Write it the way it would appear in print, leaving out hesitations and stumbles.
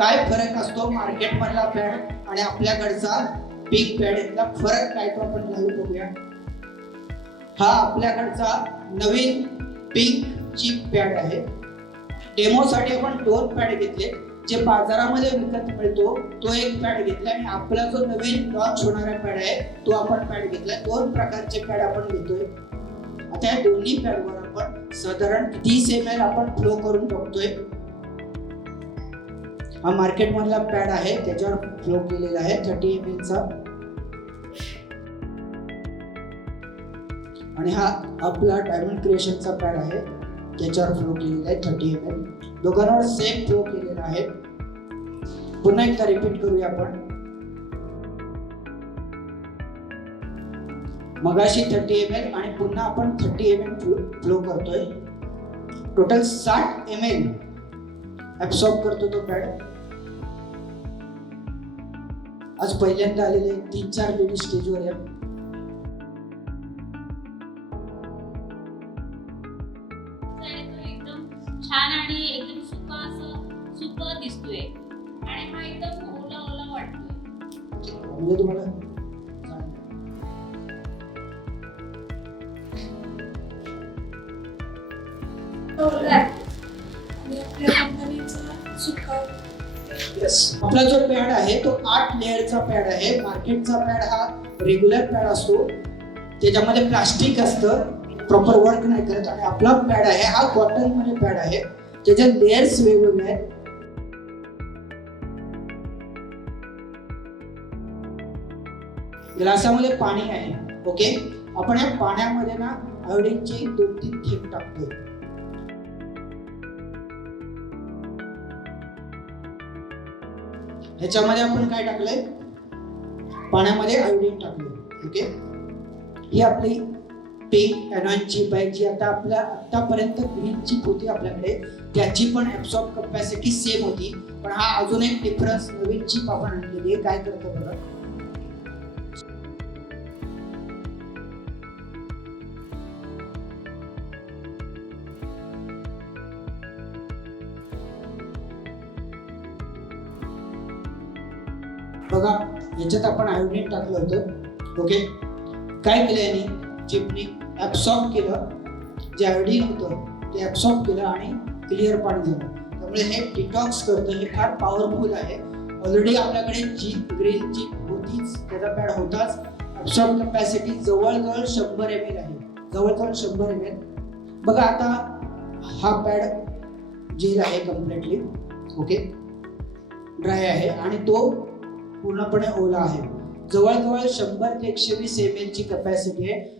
काय फरक असतो मार्केट मधला पॅड आणि आपल्याकडचा पिंक पॅड यातला फरक काय तो आपण लाईव्ह बघूया. हा आपल्याकडचा नवीन पिंक चिप पॅड आहे. डेमो साठी आपण 2 पॅड घेतले. जे बाजारामध्ये विकत मिळतो तो एक पॅड घेतला आणि आपला जो नवीन लॉन्च होणारा पॅड आहे तो आपण पॅड घेतला. 2 प्रकारचे पॅड आपण घेतोय. आता या दोन्ही पॅडवर आपण साधारण 30 ml आपण फ्लो करून बघतोय. हा मार्केट मधला पॅड आहे त्याच्यावर फ्लो केलेला आहे 30 ml चा आणि हा आपला डायमंड क्रिएशनचा पॅड आहे त्याच्यावर फ्लो केलेला आहे 30 ml. दोघांवर सेम फ्लो केलेला आहे. पुन्हा एकदा रिपीट करूया आपण. मगाशी 30 ml आणि पुन्हा आपण 30 ml फ्लो करतोय. टोटल 60 ml ऍब्सॉर्ब करतो तो पॅड. आज पहिल्यांदा आलेले 3-4 लेडी स्टेजवर या. एकदम छान आणि एकदम सुका असं सुका दिसतोय आणि हा एकदम ओला ओला वाटतोय. म्हणजे तुम्हाला आपला जो पॅड आहे तो 8 लेअरचा पॅड आहे. मार्केटचा पॅड हा रेग्युलर पॅड असतो त्याच्यामध्ये प्लास्टिक असतं, प्रॉपर वर्क नाही करत. आणि आपला पॅड आहे हा कॉटन मध्ये पॅड आहे त्याचे लेयर्स वेगवेगळे आहेत. ग्लासामध्ये पाणी आहे. ओके, आपण या पाण्यामध्ये ना आयोडीनचे 2-3 थेंब टाकतोय. ह्याच्यामध्ये आपण काय टाकलंय, पाण्यामध्ये आयोडीन टाकलंय. ओके, ही आपली पिंक एनॉन चिप आहे जी आता आतापर्यंत ग्रीन चिप होती आपल्याकडे त्याची पण ऍब्सॉर्ब कॅपॅसिटी सेम होती. पण हा अजून एक डिफरन्स नवीन चिप आपण आणलेली आहे. काय करतं बघा, बघा याच्यात आपण आयोडीन टाकलं होतं. ओके, काय केलं याने चिपनी ऍब्सॉर्ब केलं. जे आयोडीन होतं ते ऍब्सॉर्ब केलं आणि क्लिअर पाणी झालं. त्यामुळे हे डिटॉक्स करतं. हे फार पॉवरफुल आहे. ऑलरेडी आपल्याकडे जी ग्रीन चिप होतीच, त्याचा पॅड होताच. ऍब्सॉर्ब कॅपॅसिटी जवळजवळ 100 ml आहे. जवळजवळ 100 ml. बघा आता हा पॅड जेल आहे कम्प्लिटली. ओके, ड्राय आहे आणि तो पूर्णपणे ओला आहे. जवळजवळ 100 ते 120 ml ची कॅपॅसिटी आहे.